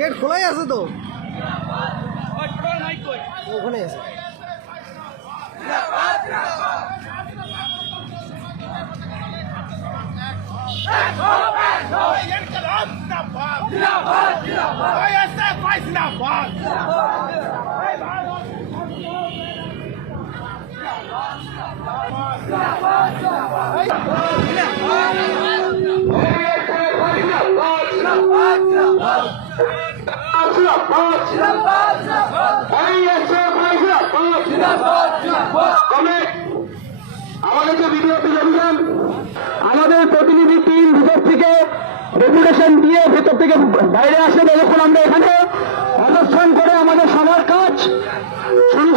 Gate খোলাই আছে তো, ওখানে আছে। আমাদের যে ভিডিও অভিযান, আমাদের প্রতিনিধি টিম ভিতর থেকে রেপুটেশন দিয়ে ভেতর থেকে বাইরে আসে, যখন আমরা এখানে অবস্থান করে আমাদের সবার কাজ শুরু